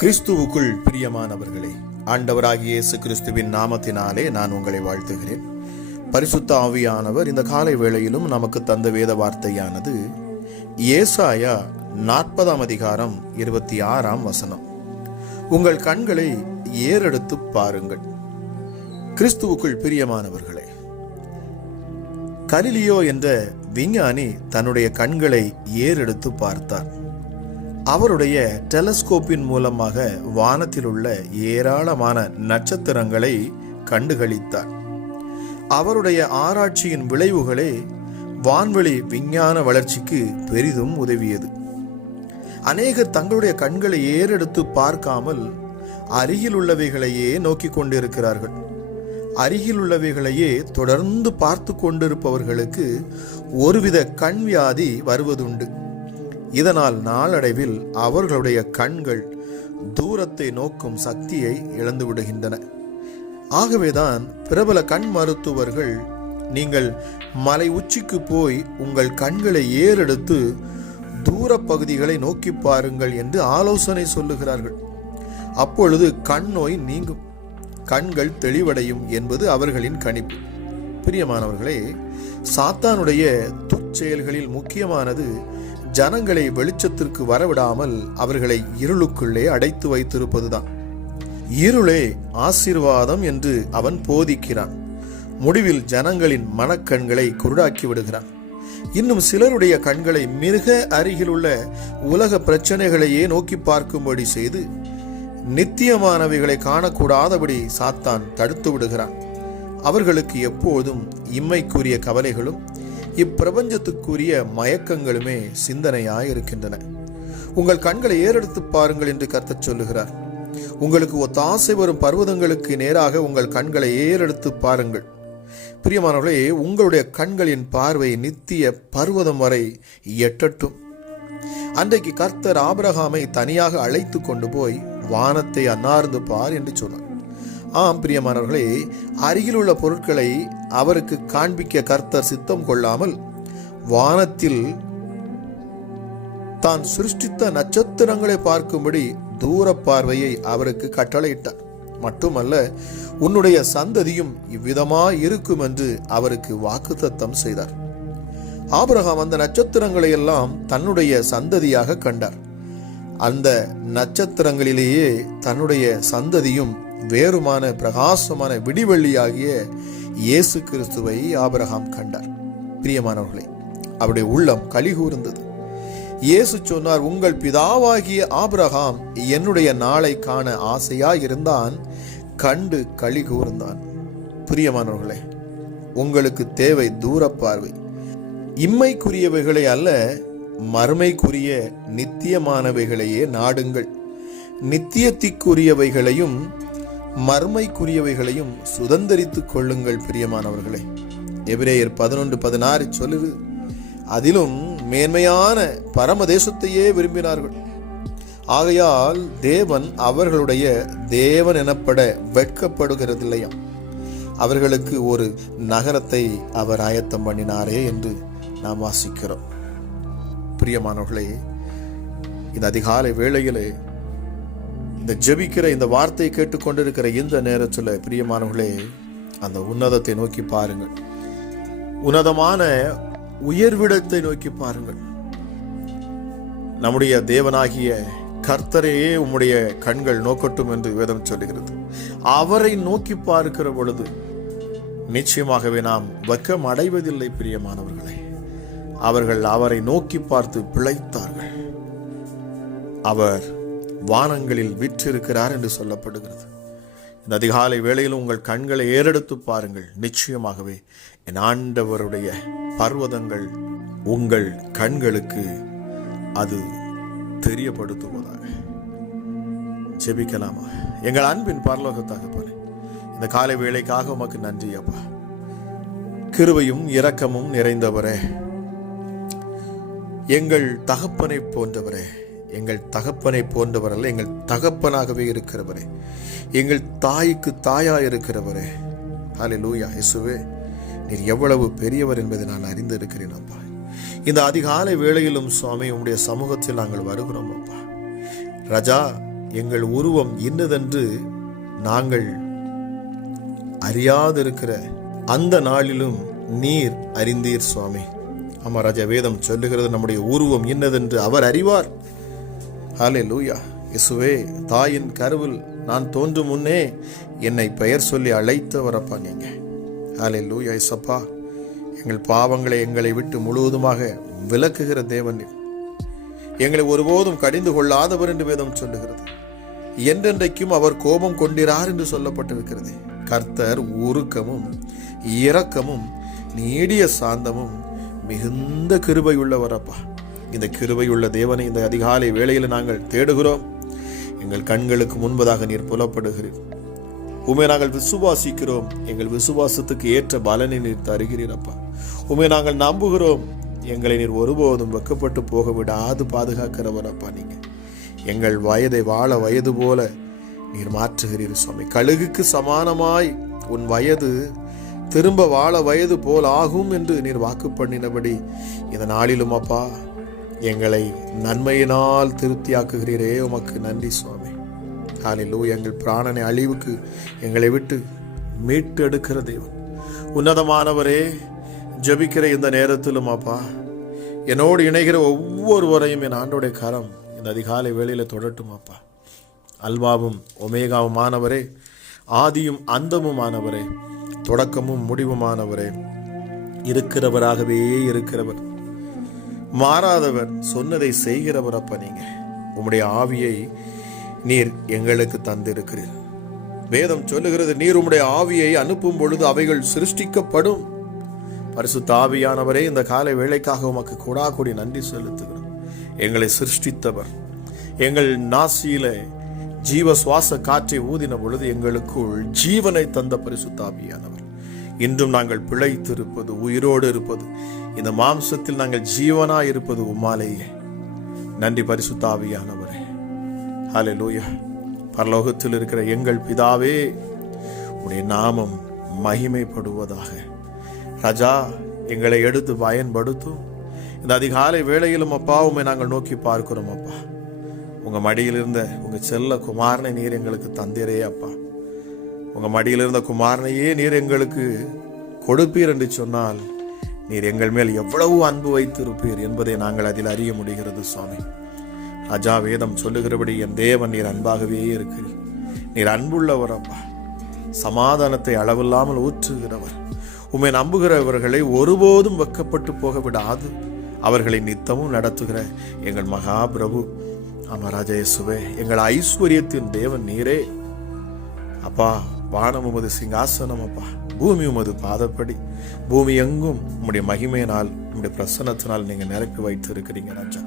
கிறிஸ்துவுக்குள் பிரியமானவர்களே, ஆண்டவராகிய இயேசு கிறிஸ்துவின் நாமத்தினாலே நான் உங்களை வாழ்த்துகிறேன். பரிசுத்த ஆவியானவர் இந்த காலை வேளையிலும் நமக்கு தந்த வேத வார்த்தையானது ஏசாயா 40 அதிகாரம் 26 உங்கள் கண்களை ஏறெடுத்து பாருங்கள். கிறிஸ்துவுக்குள் பிரியமானவர்களே, கலிலியோ என்ற விஞ்ஞானி தன்னுடைய கண்களை ஏறெடுத்து பார்த்தார். அவருடைய டெலஸ்கோப்பின் மூலமாக வானத்தில் உள்ள ஏராளமான நட்சத்திரங்களை கண்டுகளித்தார். அவருடைய ஆராய்ச்சியின் விளைவுகளே வான்வெளி விஞ்ஞான வளர்ச்சிக்கு பெரிதும் உதவியது. அநேகர் தங்களுடைய கண்களை ஏறெடுத்து பார்க்காமல் அருகில் உள்ளவைகளையே நோக்கி கொண்டிருக்கிறார்கள். அருகில் உள்ளவைகளையே தொடர்ந்து பார்த்து கொண்டிருப்பவர்களுக்கு ஒருவித கண் வியாதி வருவதுண்டு. இதனால் நாளடைவில் அவர்களுடைய கண்கள் தூரத்தை நோக்கும் சக்தியை இழந்து விடுகின்றன. ஆகவேதான் பிரபல கண் மருத்துவர்கள், நீங்கள் மலை உச்சிக்கு போய் உங்கள் கண்களை ஏறெடுத்து தூர பகுதிகளை நோக்கி பாருங்கள் என்று ஆலோசனை சொல்லுகிறார்கள். அப்பொழுது கண் நோய் நீங்கும், கண்கள் தெளிவடையும் என்பது அவர்களின் கணிப்பு. பிரியமானவர்களே, சாத்தானுடைய துச்செயல்களில் முக்கியமானது ஜனங்களை வெளிச்சத்திற்கு வரவிடாமல் அவர்களை இருளுக்குள்ளே அடைத்து வைத்திருப்பதுதான். இருளே ஆசீர்வாதம் என்று அவன் போதிக்கிறான். முடிவில் ஜனங்களின் மனக்கண்களை குருடாக்கி விடுகிறான். இன்னும் சிலருடைய கண்களை மிக அருகில் உள்ள உலக பிரச்சனைகளையே நோக்கி பார்க்கும்படி செய்து நித்தியமானவைகளை காணக்கூடாதபடி சாத்தான் தடுத்து விடுகிறான். அவர்களுக்கு எப்போதும் இம்மைக்குரிய கவலைகளும் இப்பிரபஞ்சத்துக்குரிய மயக்கங்களுமே சிந்தனையாயிருக்கின்றன. உங்கள் கண்களை ஏறெடுத்து பாருங்கள் என்று கர்த்தர் சொல்லுகிறார். உங்களுக்கு ஒத்தாசை வரும் பர்வதங்களுக்கு நேராக உங்கள் கண்களை ஏறெடுத்து பாருங்கள். பிரியமானவர்களே, உங்களுடைய கண்களின் பார்வை நித்திய பர்வதம் வரை எட்டட்டும். அன்றைக்கு கர்த்தர் ஆபிரகாமை தனியாக அழைத்து கொண்டு போய் வானத்தை அன்னார்ந்து பார் என்று சொன்னார். ஆம் பிரியமானவர்களே, அருகிலுள்ள பொருட்களை அவருக்கு காண்பிக்க கர்த்தர் சித்தம் கொள்ளாமல் வானத்தில் தான் சிருஷ்டித்த நட்சத்திரங்களை பார்க்கும்படி தூர பார்வையை அவருக்கு கட்டளையிட்டார். மட்டுமல்ல, உன்னுடைய சந்ததியும் இவ்விதமாய் இருக்கும் என்று அவருக்கு வாக்குத்தத்தம் செய்தார். ஆபிரகாம் அந்த நட்சத்திரங்களை எல்லாம் தன்னுடைய சந்ததியாக கண்டார். அந்த நட்சத்திரங்களிலேயே தன்னுடைய சந்ததியும் வேறுமான பிரகாசமான விடிவெள்ளியாகிய இயேசு கிறிஸ்துவை ஆபிரகாம் கண்டார். பிரியமானவர்களே, அவருடைய உள்ளம் களி கூர்ந்தது. இயேசு சொன்னார், உங்கள் பிதாவாகிய ஆபிரகாம் என்னுடைய நாளை காண ஆசையாயிருந்தான், கண்டு களி கூர்ந்தான். பிரியமானவர்களே, உங்களுக்கு தேவை தூர பார்வை. இம்மைக்குரியவைகளை அல்ல, மறுமைக்குரிய நித்தியமானவைகளையே நாடுங்கள். நித்தியத்திற்குரியவைகளையும் மர்மைக்குரியவைகளையும் சுதந்தரித்துக் கொள்ளுங்கள். பிரியமானவர்களே, எபிரேயர் 11:16 சொல்லுது, அதிலும் மேன்மையான பரமதேசத்தையே விரும்பினார்கள். ஆகையால் தேவன் அவர்களுடைய தேவன் எனப்பட வெட்கப்படுகிறதில்லையாம். அவர்களுக்கு ஒரு நகரத்தை அவர் ஆயத்தம் பண்ணினாரே என்று நாம் வாசிக்கிறோம். பிரியமானவர்களே, இந்த அதிகாலை வேளையிலே இந்த ஜெபிக்கிற இந்த வார்த்தையை கேட்டுக்கொண்டிருக்கிற இந்த நேரத்தில் பிரியமானவர்களே, அந்த உன்னதத்தை நோக்கி பாருங்கள். உன்னதமான உயர்விடத்தை நோக்கி பாருங்கள். நம்முடைய தேவனாகிய கர்த்தரையே உம்முடைய கண்கள் நோக்கட்டும் என்று வேதம் சொல்லுகிறது. அவரை நோக்கி பார்க்கிற பொழுது நிச்சயமாகவே நாம் வெட்கம் அடைவதில்லை. பிரியமானவர்களே, அவர்கள் அவரை நோக்கி பார்த்து பிழைத்தார்கள். அவர் வானங்களில் விற்றிருக்கிறார் என்று சொல்லப்படுகிறது. இந்த அதிகாலை வேளையில் உங்கள் கண்களை ஏறெடுத்து பாருங்கள். நிச்சயமாகவே என் ஆண்டவருடைய பர்வதங்கள் உங்கள் கண்களுக்கு அது தெரியப்படுத்துவதாக. ஜெபிக்கலாமா? எங்கள் அன்பின் பரலோக தகப்பனே, இந்த காலை வேளைக்காக உமக்கு நன்றி அப்பா. கிருபையும் இரக்கமும் நிறைந்தவரே, எங்கள் தகப்பனை போன்றவரே, எங்கள் தகப்பனை போன்றவரல்ல, எங்கள் தகப்பனாகவே இருக்கிறவரே, எங்கள் தாய்க்கு தாயாய் இருக்கிறவரே. ஹல்லேலூயா. இயேசுவே, நீர் எவ்வளவு பெரியவர் என்பதை நான் அறிந்து இருக்கிறேன் அப்பா. இந்த அதிகாலை வேளையிலும் சுவாமி உம்முடைய சமூகத்தில் நாங்கள் வருகிறோம் அப்பா. ராஜா, எங்கள் உருவம் இன்னதென்று நாங்கள் அறியாதிருக்கிற அந்த நாளிலும் நீர் அறிந்தீர் சுவாமி. ஆமா ராஜா, வேதம் சொல்லுகிறது நம்முடைய உருவம் இன்னதென்று அவர் அறிவார். ஹல்லேலூயா. இயேசுவே, தாயின் கருவில் நான் தோன்றும் முன்னே என்னை பெயர் சொல்லி அழைத்தவரப்பா நீங்க. ஹல்லேலூயா. இயேசப்பா, எங்கள் பாவங்களை எங்களை விட்டு முழுவதுமாக விலக்குகிற தேவன், எங்களை ஒருபோதும் கடிந்து கொள்ளாதவர் என்று வேதம் சொல்லுகிறது. என்றென்றைக்கும் அவர் கோபம் கொண்டிரார் என்று சொல்லப்பட்டிருக்கிறது. கர்த்தர் உருக்கமும் இரக்கமும் நீடிய சாந்தமும் மிகுந்த கிருபை உள்ளவரப்பா. இந்த கிருபையுள்ள தேவனை இந்த அதிகாலை வேளையில் நாங்கள் தேடுகிறோம். எங்கள் கண்களுக்கு முன்பதாக நீர் புலப்படுகிறீர். உண்மை நாங்கள் விசுவாசிக்கிறோம். எங்கள் விசுவாசத்துக்கு ஏற்ற பலனை நீர் தருகிறீரப்பா. உண்மை நாங்கள் நம்புகிறோம். எங்களை நீர் ஒருபோதும் வெக்கப்பட்டு போக விடாது பாதுகாக்கிறவரப்பா. நீங்க எங்கள் வயதை வாழ வயது போல நீர் மாற்றுகிறீர் சுவாமி. கழுகுக்கு சமானமாய் உன் வயது திரும்ப வாழ வயது போல் ஆகும் என்று நீர் வாக்கு பண்ணினபடி இந்த நாளிலும் அப்பா எங்களை நன்மையினால் திருப்தியாக்குகிறீரே, உமக்கு நன்றி சுவாமி. ஹல்லேலூயா. எங்கள் பிராணனை அழிவுக்கு எங்களை விட்டு மீட்டு எடுக்கிற தேவன், உன்னதமானவரே, ஜெபிக்கிற இந்த நேரத்திலும் அப்பா என்னோடு இணைகிற ஒவ்வொருவரையும் என் ஆண்டோடைய கரம் இந்த அதிகாலை வேளையில தொடட்டும் அப்பா. அல்வாவும் ஒமேகாவுமானவரே, ஆதியும் அந்தமுமானவரே, தொடக்கமும் முடிவுமானவரே, இருக்கிறவராகவே இருக்கிறவர், மாறாதவர், சொன்னதை செய்கிறவர் அப்பா. நீங்க உம்முடைய ஆவியை நீர் எங்களுக்கு தந்திருக்கிறீர். வேதம் சொல்லுகிறது, நீர் உம்முடைய ஆவியை அனுப்பும் பொழுது அவைகள் சிருஷ்டிக்கப்படும். பரிசுத்த ஆவியானவரே, இந்த காலை வேளைக்காக உமக்கு கூடாக்கூடி நன்றி செலுத்துகிறோம். எங்களை சிருஷ்டித்தவர், எங்கள் நாசியில ஜீவ சுவாச காற்றை ஊதின பொழுது எங்களுக்குள் ஜீவனை தந்த பரிசுத்த ஆவியானவர், இன்றும் நாங்கள் பிழைத்திருப்பது, உயிரோடு இருப்பது, இந்த மாம்சத்தில் நாங்கள் ஜீவனாய் இருப்பது உம்மாலேயே. நன்றி பரிசுத்த ஆவியானவரே. ஹல்லேலூயா. பரலோகத்தில் இருக்கிற எங்கள் பிதாவே, உம்முடைய நாமம் மகிமைப்படுவதாக. ராஜா, எங்களை எடுத்து பயன்படுத்தும். இந்த அதிகாலை வேளையிலும் அப்பா உம்மை நாங்கள் நோக்கி பார்க்கிறோம் அப்பா. உங்க மடியில் இருந்த உங்க செல்ல குமாரனை நீர் எங்களுக்கு தந்தீரே அப்பா. உங்க மடியில் இருந்த குமாரனையே நீர் எங்களுக்கு கொடுப்பீர் என்று சொன்னால் நீர் எங்கள் மேல் எவ்வளவு அன்பு வைத்திருப்பீர் என்பதை நாங்கள் அதில் அறிய முடிகிறது சுவாமி. ராஜா, வேதம் சொல்லுகிறபடி என் தேவன் நீர் அன்பாகவே இருக்கிறீர். நீர் அன்புள்ளவர் அப்பா. சமாதானத்தை அளவில்லாமல் ஊற்றுகிறவர். உம்மை நம்புகிறவர்களை ஒருபோதும் வெக்கப்பட்டு போக விடாது அவர்களை நித்தமும் நடத்துகிற எங்கள் மகா பிரபு ராஜா இயேசுவே, எங்கள் ஐஸ்வர்யத்தின் தேவன் நீரே அப்பா. வானம் உமது சிங்காசனம் அப்பா, பூமி உமது பாதப்படி. பூமி எங்கும் உம்முடைய மகிமையினால் உம்முடைய பிரசன்னத்தினால் நீங்க நிரப்பி வைத்து இருக்கிறீங்க ராஜா.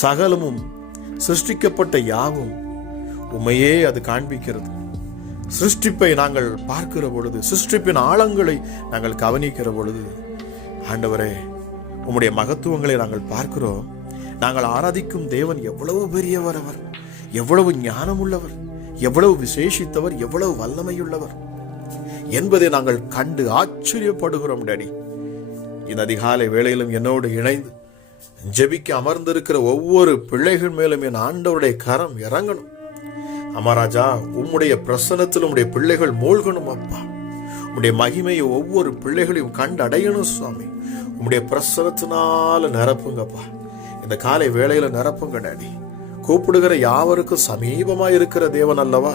சகலமும் சிருஷ்டிக்கப்பட்ட யாவும் உம்மையே அது காண்பிக்கிறது. சிருஷ்டிப்பை நாங்கள் பார்க்கிற பொழுது, சிருஷ்டிப்பின் ஆழங்களை நாங்கள் கவனிக்கிற பொழுது, ஆண்டவரே, உம்முடைய மகத்துவங்களை நாங்கள் பார்க்கிறோம். நாங்கள் ஆராதிக்கும் தேவன் எவ்வளவு பெரியவர், அவர் எவ்வளவு ஞானம் உள்ளவர், எவ்வளவு விசேஷித்தவர், எவ்வளவு வல்லமையுள்ளவர் என்பதை நாங்கள் கண்டு ஆச்சரியப்படுகிறோம். டாடி, இந்த அதிகாலை வேளையிலும் என்னோடு இணைந்து ஜெபிக்க அமர்ந்திருக்கிற ஒவ்வொரு பிள்ளைகள் மேலும் என் ஆண்டவருடைய கரம் இறங்கணும். அமராஜா, உம்முடைய பிரசன்னத்தில் உம்முடைய பிள்ளைகள் மூழ்கணும் அப்பா. உம்முடைய மகிமையை ஒவ்வொரு பிள்ளைகளையும் கண்டு அடையணும் சுவாமி. உம்முடைய பிரசன்னத்தினால நிரப்புங்கப்பா. இந்த காலை வேளையில நிரப்புங்க டாடி. கூப்பிடுகிற யாவருக்கும் சமீபமா இருக்கிற தேவன் அல்லவா?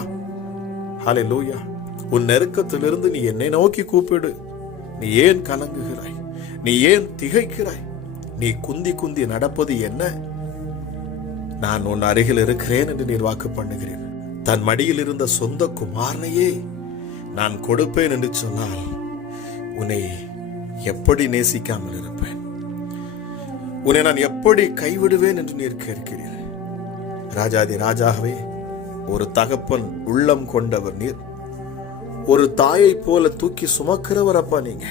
ஹல்லேலூயா. உன் நெருக்கத்திலிருந்து நீ என்னை நோக்கி கூப்பிடு. நீ ஏன் கலங்குகிறாய்? நீ ஏன் திகைக்கிறாய்? நீ குந்தி குந்தி நடப்பது என்ன? நான் உன் அருகில் இருக்கிறேன் என்று நீர் வாக்கு பண்ணுகிறேன். தன் மடியில் இருந்த சொந்த குமாரனையே நான் கொடுப்பேன் என்று சொன்னால் உன்னை எப்படி நேசிக்காமல் இருப்பேன்? உன்னை நான் எப்படி கைவிடுவேன் என்று நீர் கேட்கிறீர். ராஜாதி ராஜாவே, ஒரு தகப்பன் உள்ளம் கொண்டவர் நீர். ஒரு தாயை போல தூக்கி சுமக்கிறவர் அப்பா. நீங்க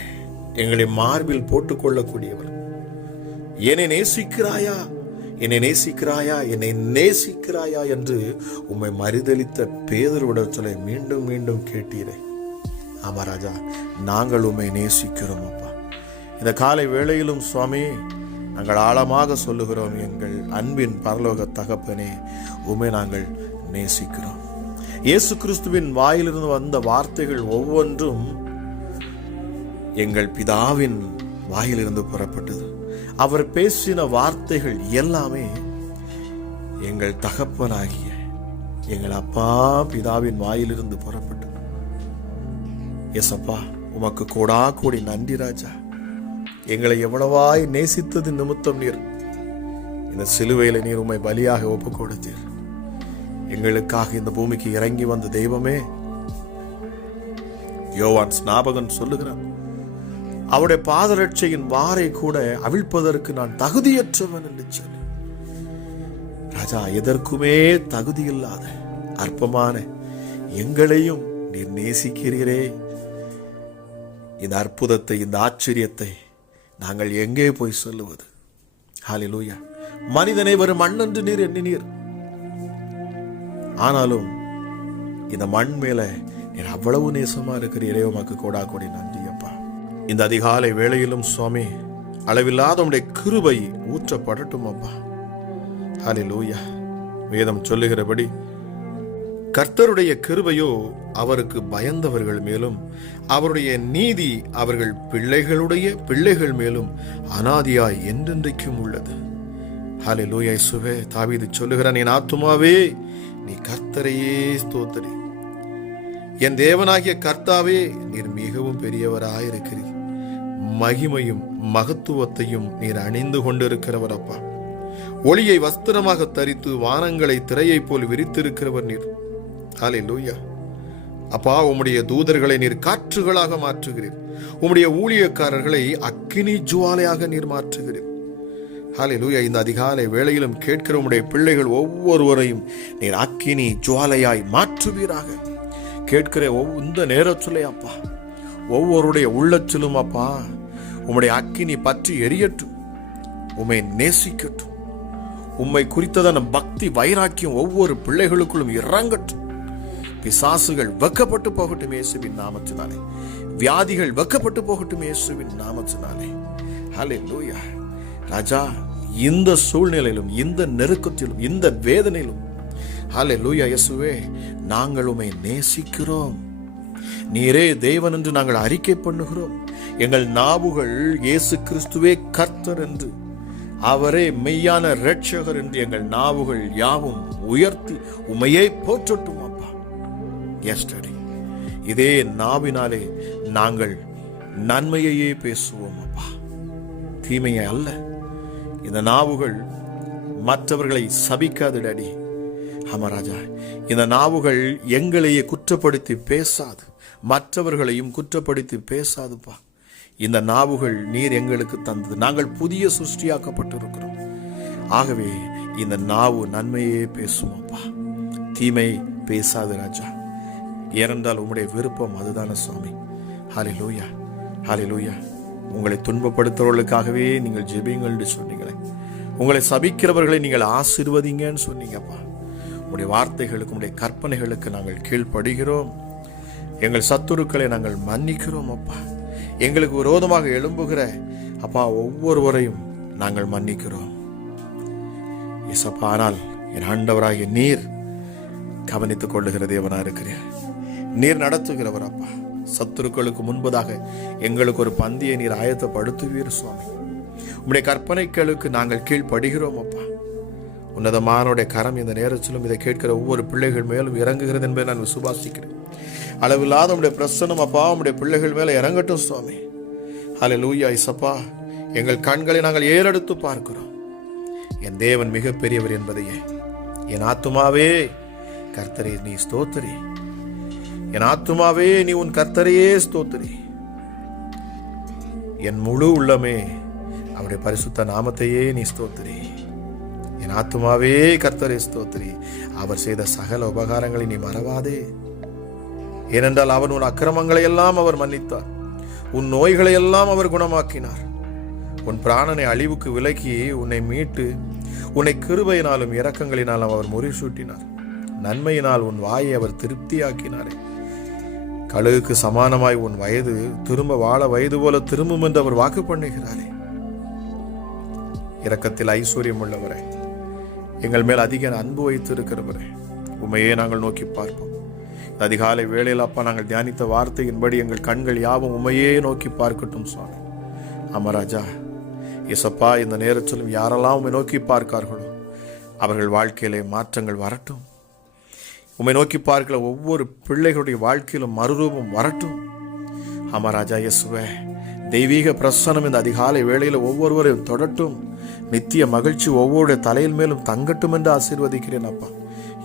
எங்களை மார்பில் போட்டுக் கொள்ளக்கூடியவர். என்னை நேசிக்கிறாயா, என்னை நேசிக்கிறாயா, என்னை நேசிக்கிறாயா என்று உம்மை மறுதலித்த பேதுருவிடம் சொல்ல மீண்டும் மீண்டும் கேட்டீரே. ஆமா ராஜா, நாங்கள் உம்மை நேசிக்கிறோம் அப்பா. இந்த காலை வேளையிலும் சுவாமி நாங்கள் ஆழமாக சொல்லுகிறோம், எங்கள் அன்பின் பரலோக தகப்பனே, உம்மை நாங்கள் நேசிக்கிறோம். இயேசு கிறிஸ்துவின் வாயிலிருந்து வந்த வார்த்தைகள் ஒவ்வொன்றும் எங்கள் பிதாவின் வாயிலிருந்து புறப்பட்டது. அவர் பேசின வார்த்தைகள் எல்லாமே எங்கள் தகப்பனாகிய எங்கள் அப்பா பிதாவின் வாயிலிருந்து புறப்பட்டது. எசப்பா, உமக்கு கோடா கோடி நன்றி ராஜா. எங்களை எவ்வளவாய் நேசித்தது நிமித்தம் நீர் இந்த சிலுவையில நீர் உம்மை பலியாக ஒப்பு கொடுத்தீர். எங்களுக்காக இந்த பூமிக்கு இறங்கி வந்த தெய்வமே. யோவான் ஸ்நாபகன் சொல்லுகிறான், அவருடைய பாதரட்சையின் வாரை கூட அவிழ்ப்பதற்கு நான் தகுதியற்றவன் என்று சொல்லி. ராஜா, எதற்குமே தகுதி இல்லாத அற்பமான எங்களையும் நீர் நேசிக்கிறீரே. இந்த அற்புதத்தை, இந்த ஆச்சரியத்தை நாங்கள் எங்கே போய் சொல்லுவது? ஹல்லேலூயா. மனிதனை வரும் மண் என்று நீர் எண்ணினீர். ஆனாலும் இந்த மண் மேல நீர் அவ்வளவு நேசமா இருக்கிறீரே. உமக்கு கோடா கோடி நன்றி அப்பா. இந்த அதிகாலை வேளையிலும் சுவாமி, அளவில்லாத உம்முடைய கிருபை ஊற்றப்படட்டும் அப்பா. ஹல்லேலூயா. வேதம் சொல்லுகிறபடி கர்த்தருடைய கிருபையோ அவருக்கு பயந்தவர்கள் மேலும், அவருடைய நீதி அவர்கள் பிள்ளைகளுடைய பிள்ளைகள் மேலும் அனாதியாய் என்றென்றைக்கும் உள்ளது. ஹல்லேலூயா. இயேசுவே, தாவீது சொல்லுகிறான், என் ஆத்துமாவே நீ கர்த்தரையே ஸ்தோத்திரி. என் தேவனாகிய கர்த்தாவே, நீர் மிகவும் பெரியவராயிருக்கிறீர். மகிமையும் மகத்துவத்தையும் நீர் அணிந்து கொண்டிருக்கிறவர் அப்பா. ஒளியை வஸ்திரமாக தரித்து வானங்களை திரையை போல் விரித்திருக்கிறவர் நீர். ஹல்லேலூயா. அப்பா, உம்முடைய தூதர்களை நீர் காற்றுகளாக மாற்றுகிறீர். உம்முடைய ஊழியக்காரர்களை அக்கினி ஜுவாலையாக நீர் மாற்றுகிறீர். ஹல்லேலூயா. இந்த அதிகாலை வேளையிலும் கேட்கிற உம்முடைய பிள்ளைகள் ஒவ்வொருவரையும் நீர் அக்கினி ஜுவாலையாய் மாற்றுவீராக. கேட்கிற இந்த நேரத்திலே அப்பா, ஒவ்வொருடைய உள்ளத்திலும் அப்பா உம்முடைய அக்கினி பற்றி எரியட்டும். உம்மை நேசிக்கட்டும். உம்மை குறித்ததான பக்தி வைராக்கியம் ஒவ்வொரு பிள்ளைகளுக்குள்ளும் இறங்கட்டும். பிசாசுகள் வெக்கப்பட்டு போகட்டும் இயேசுவின் நாமத்தினாலே. வியாதிகள் வெக்கப்பட்டு போகட்டும் இயேசுவின் நாமத்தினாலே. ஹல்லேலூயா. ராஜா, இந்த சூழ்நிலையிலும், இந்த நெருக்கத்திலும், இந்த வேதனையிலும் ஹல்லேலூயா இயேசுவே, நாங்கள் உம்மை நேசிக்கிறோம். நீரே தேவன் என்று நாங்கள் அறிக்கை பண்ணுகிறோம். எங்கள் நாவுகள் இயேசு கிறிஸ்துவே கர்த்தர் என்று, அவரே மெய்யான இரட்சகர் என்று எங்கள் நாவுகள் யாவும் உயர்த்தி உம்மையே போற்றட்டும் அப்பா. எஸ்டர்டே இதே நாவினாலே நாங்கள் நன்மையையே பேசுவோம் அப்பா, தீமையை அல்ல. இந்த நாவுகள் மற்றவர்களை சபிக்காதடி ராஜா. இந்த நாவுகள் எங்களையே குற்றப்படுத்தி பேசாது, மற்றவர்களையும் குற்றப்படுத்தி பேசாதுப்பா. இந்த நாவுகள் நீர் எங்களுக்கு தந்தது. நாங்கள் புதிய சிருஷ்டியாக்கப்பட்டிருக்கிறோம். ஆகவே இந்த நாவு நன்மையே பேசுவோம்ப்பா, தீமை பேசாது ராஜா. ஏனென்றால் உம்முடைய விருப்பம் அதுதானே சுவாமி. ஹல்லேலூயா. ஹல்லேலூயா. உங்களை துன்பப்படுத்துறவர்களுக்காகவே நீங்கள் ஜெபிங்கள் என்று சொன்னீங்களே. உங்களை சபிக்கிறவர்களை நீங்கள் ஆசீர்வதிங்கன்னு சொன்னீங்கப்பா. உங்களுடைய வார்த்தைகளுக்கு, உங்களுடைய கற்பனைகளுக்கு நாங்கள் கீழ்ப்படுகிறோம். எங்கள் சத்துருக்களை நாங்கள் மன்னிக்கிறோம் அப்பா. எங்களுக்கு விரோதமாக எழும்புகிற அப்பா ஒவ்வொருவரையும் நாங்கள் மன்னிக்கிறோம் இயேசப்பா. ஆனால் என் ஆண்டவராகிய நீர் கவனித்துக் கொள்ளுகிற தேவனா இருக்கிறீர். நீர் நடத்துகிறவர் அப்பா. சத்துருக்களுக்கு முன்பதாக எங்களுக்கு ஒரு பந்தியை நீர் ஆயத்தப்படுத்துவீர் சுவாமி. உம்முடைய கற்பனைகளுக்கு நாங்கள் கீழ்ப்படுகிறோம் அப்பா. உன்னதமானுடைய கரம் இந்த நேரத்திலும் இதை கேட்கிற ஒவ்வொரு பிள்ளைகள் மேலும் இறங்குகிறது என்பதை நான் விசுவாசிக்கிறேன். அளவில்லாத உம்முடைய பிரசன்னம் அப்பா உம்முடைய பிள்ளைகள் மேல இறங்கட்டும் சுவாமி. ஹல்லேலூயா. இயேசப்பா, எங்கள் கண்களை நாங்கள் ஏறெடுத்து பார்க்கிறோம். என் தேவன் மிக பெரியவர் என்பதையே. என் ஆத்துமாவே கர்த்தரே நீ ஸ்தோத்திரி. என் ஆத்துமாவே நீ உன் கர்த்தரையே ஸ்தோத்திரி. என் முழு உள்ளமே அவருடைய பரிசுத்த நாமத்தையே நீ ஸ்தோத்திரி. என் ஆத்துமாவே கர்த்தரை ஸ்தோத்திரி. அவர் செய்த சகல உபகாரங்களை நீ மறவாதே. ஏனென்றால் அவன் உன் அக்கிரமங்களை எல்லாம் அவர் மன்னித்தார், உன் நோய்களை எல்லாம் அவர் குணமாக்கினார். உன் பிராணனை அழிவுக்கு விலக்கி உன்னை மீட்டு உன்னை கிருபையினாலும் இரக்கங்களினாலும் அவர் முறிசூட்டினார். நன்மையினால் உன் வாயை அவர் திருப்தியாக்கினாரே. கழுகுக்கு சமானமாய் உன் வயது திரும்ப வாழ வயது போல திரும்பும் என்று அவர் வாக்கு பண்ணுகிறாரே. இரக்கத்தில் ஐஸ்வர்யம் உள்ளவரே, எங்கள் மேல் அதிக அன்பு வைத்து இருக்கிறவரே, உண்மையே நாங்கள் நோக்கி பார்ப்போம். அதிகாலை வேளையில் அப்பா நாங்கள் தியானித்த வார்த்தையின்படி எங்கள் கண்கள் யாவும் உண்மையே நோக்கி பார்க்கட்டும் சுவாமி. அமராஜா இயேசப்பா, இந்த நேரத்திலும் யாரெல்லாம் உண்மை நோக்கி பார்க்கார்களோ அவர்கள் வாழ்க்கையிலே மாற்றங்கள் வரட்டும். உண்மை நோக்கி பார்க்கிற ஒவ்வொரு பிள்ளைகளுடைய வாழ்க்கையிலும் மறுரூபம் வரட்டும். அமராஜா இயேசுவே, தெய்வீக பிரசன்னம் இந்த அதிகாலை வேளையில் ஒவ்வொருவரையும் தொடட்டும். நித்திய மகிழ்ச்சி ஒவ்வொரு தலையில் மேலும் தங்கட்டும் என்று ஆசீர்வதிக்கிறேன் அப்பா.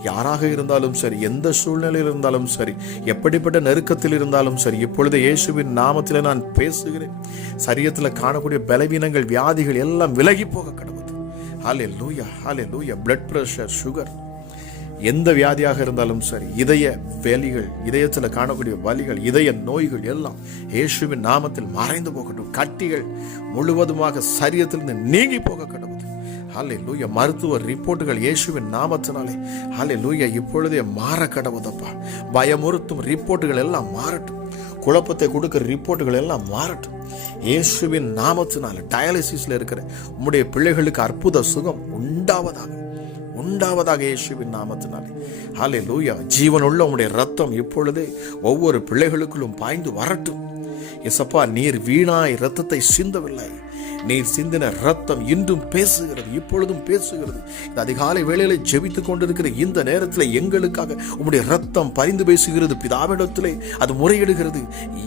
யாராக இருந்தாலும் சரி, எந்த சூழ்நிலையில் இருந்தாலும் சரி, எப்படிப்பட்ட நெருக்கத்தில் இருந்தாலும் சரி, இப்பொழுது இயேசுவின் நாமத்தில் நான் பேசுகிறேன். சரீரத்தில் காணக்கூடிய பலவீனங்கள், வியாதிகள் எல்லாம் விலகி போக கடவுது. ஹல்லேலூயா, ஹல்லேலூயா. பிளட் பிரஷர், சுகர், எந்த வியாதியாக இருந்தாலும் சரி, இதய வேலிகள், இதயத்தில் காணக்கூடிய வலிகள், இதய நோய்கள் எல்லாம் இயேசுவின் நாமத்தில் மறைந்து போகட்டும். கட்டிகள் முழுவதுமாக சரீரத்திலிருந்து நீங்கி போக கடவுது. ஹல்லேலூயா. மருத்துவ ரிப்போர்ட்டுகள் இயேசுவின் நாமத்தினாலே ஹல்லேலூயா இப்பொழுதே மாற கடவுதப்பா. பயமுறுத்தும் ரிப்போர்ட்டுகள் எல்லாம் மாறட்டும். குழப்பத்தை கொடுக்கிற ரிப்போர்ட்டுகள் எல்லாம் மாறட்டும். இயேசுவின் நாமத்தினால டயாலிசிஸ்ல இருக்கிற உம்முடைய பிள்ளைகளுக்கு அற்புத சுகம் உண்டாவதாக இயேசுவின் நாமத்தினாலே. ஹல்லேலூயா. ஜீவனுள்ள உம்முடைய ரத்தம் இப்பொழுதே ஒவ்வொரு பிள்ளைகளுக்குள்ளும் பாய்ந்து வரட்டும். இயேசப்பா, நீர் வீணாய் ரத்தத்தை சிந்தவில்லை. நீர் சிந்தின ரத்தம் இன்றும் பேசுகிறது, இப்பொழுதும் பேசுகிறது. இந்த அதிகாலை வேளையில ஜெபித்துக் கொண்டிருக்கிற இந்த நேரத்தில் எங்களுக்காக உம்முடைய ரத்தம் பரிந்து பேசுகிறது. பிதாவிடத்திலே அது முறையிடுகிறது.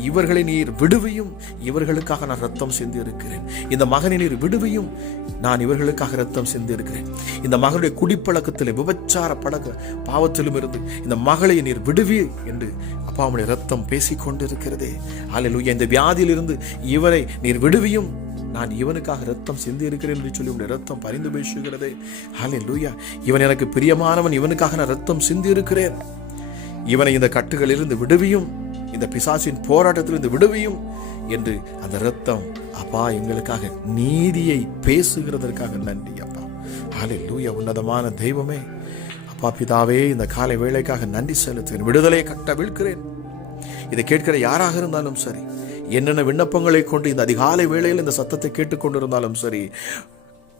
இவர்களை நீர் விடுவியும், இவர்களுக்காக நான் ரத்தம் சிந்தி இருக்கிறேன். இந்த மகனை நீர் விடுவியும், நான் இவர்களுக்காக ரத்தம் சிந்தி இருக்கிறேன். இந்த மகளுடைய குடிப்பழக்கத்திலே, விபச்சார பழக்க பாவத்திலும் இருந்து இந்த மகளை நீர் விடுவி என்று அப்பா உம்முடைய ரத்தம் பேசிக்கொண்டிருக்கிறதே. ஹல்லேலூயா. இந்த வியாதியிலிருந்து இவரை நீர் விடுவியும், நான் இவனுக்காக ரத்தம் சிந்தி இருக்கிறேன் என்று சொல்லி உடைய ரத்தம் பரிந்து பேசுகிறதே. ஹல்லேலூயா. இவன் எனக்கு பிரியமானவன், இவனுக்காக நான் ரத்தம் சிந்தி இருக்கிறேன். இவனை இந்த கட்டுகளிலிருந்து விடுவியும், இந்த பிசாசின் போராட்டத்திலிருந்து விடுவியும் என்று அந்த ரத்தம் அப்பா எங்களுக்காக நீதியை பேசுகிறதற்காக நன்றி அப்பா. ஹல்லேலூயா. உன்னதமான தெய்வமே அப்பா பிதாவே, இந்த காலை வேளைக்காக நன்றி செலுத்துகிறேன். விடுதலையை கட்டவிழ்க்கிறேன். இதை கேட்கிற யாராக இருந்தாலும் சரி, என்னென்ன விண்ணப்பங்களை கொண்டு இந்த அதிகாலை வேளையில் இந்த சத்தத்தை கேட்டுக்கொண்டிருந்தாலும் சரி,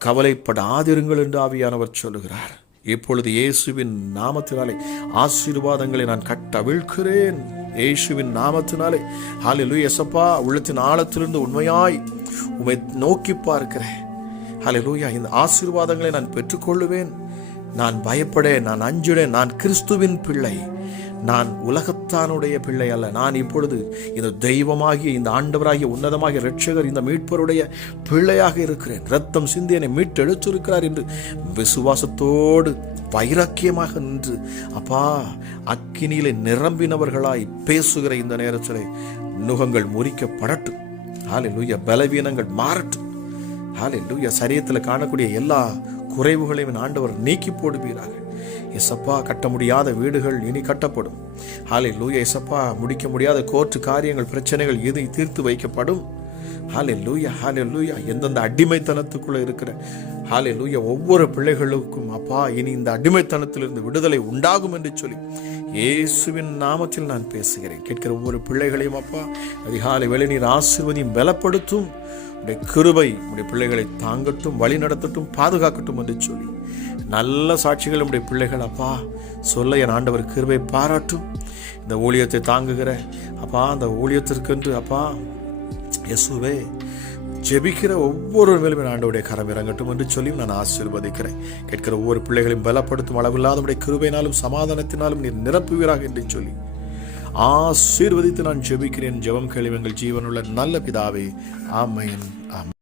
கவலைப்படாதிருங்கள் என்று ஆவியானவர் சொல்லுகிறார். இப்பொழுது இயேசுவின் நாமத்தினாலே ஆசீர்வாதங்களை நான் கட்டவிழ்க்கிறேன். இயேசுவின் நாமத்தினாலே ஹல்லேலூயா. இயேசப்பா, உள்ளத்தின் ஆழத்திலிருந்து உண்மையாய் உம்மை நோக்கி பார்க்கிறேன். ஹல்லேலூயா. இந்த ஆசீர்வாதங்களை நான் பெற்றுக்கொள்ளுவேன். நான் பயப்படேன், நான் அஞ்சுடேன். நான் கிறிஸ்துவின் பிள்ளை, நான் உலகத்தானுடைய பிள்ளை அல்ல. நான் இப்பொழுது இந்த தெய்வமாகிய, இந்த ஆண்டவராகிய, உன்னதமாகிய இரட்சகர், இந்த மீட்பருடைய பிள்ளையாக இருக்கிறேன். ரத்தம் சிந்தி என்னை மீட்டெடுத்திருக்கிறார் என்று விசுவாசத்தோடு வைராக்கியமாக நின்று அப்பா அக்கினியிலே நிரம்பினவர்களாய் பேசுகிற இந்த நேரத்திலே நுகங்கள் முறிக்கப்படட்டும். ஹல்லேலூயா. பலவீனங்கள் மாறட்டும். ஹல்லேலூயா. சரீரத்தில் காணக்கூடிய எல்லா குறைவுகளையும் ஆண்டவர் நீக்கி போடுவீராக. எசப்பா, கட்ட முடியாத வீடுகள் இனி கட்டப்படும். ஹல்லேலூயா. எசப்பா, முடிக்க முடியாத கோர்ட்டு காரியங்கள், பிரச்சனைகள் இது தீர்த்து வைக்கப்படும். ஹல்லேலூயா, ஹல்லேலூயா. எந்தெந்த அடிமைத்தனத்துக்குள்ள இருக்கிற ஹல்லேலூயா ஒவ்வொரு பிள்ளைகளுக்கும் அப்பா இனி இந்த அடிமைத்தனத்திலிருந்து விடுதலை உண்டாகும் என்று சொல்லி இயேசுவின் நாமத்தில் நான் பேசுகிறேன். கேட்கிற ஒவ்வொரு பிள்ளைகளையும் அப்பா அதிகாலை வேளை நீர் ஆசீர்வதியும், பலப்படுத்தும். உடைய கிருபை உடைய பிள்ளைகளை தாங்கட்டும், வழி நடத்தட்டும், பாதுகாக்கட்டும் என்று சொல்லி நல்ல சாட்சிகள் உடைய பிள்ளைகள் அப்பா சொல்ல என் ஆண்டவர் கிருபை பாராட்டும். இந்த ஊழியத்தை தாங்குகிற அப்பா அந்த ஊழியத்திற்கென்று அப்பா இயேசுவே ஜெபிக்கிற ஒவ்வொரு மேலும் என் ஆண்டவருடைய கரம் இறங்கட்டும் என்று சொல்லி நான் ஆசீர்வதிக்கிறேன். கேட்கிற ஒவ்வொரு பிள்ளைகளையும் பலப்படுத்தும், அளவில்லாத உடைய கிருபையினாலும் சமாதானத்தினாலும் நீர் நிரப்புவீராக என்று சொல்லி ஆசீர்வதித்து நான் ஜெபிக்கிறேன். ஜெபம் கேளும் எங்கள் ஜீவனுள்ள நல்ல பிதாவே. ஆமென், ஆமென்.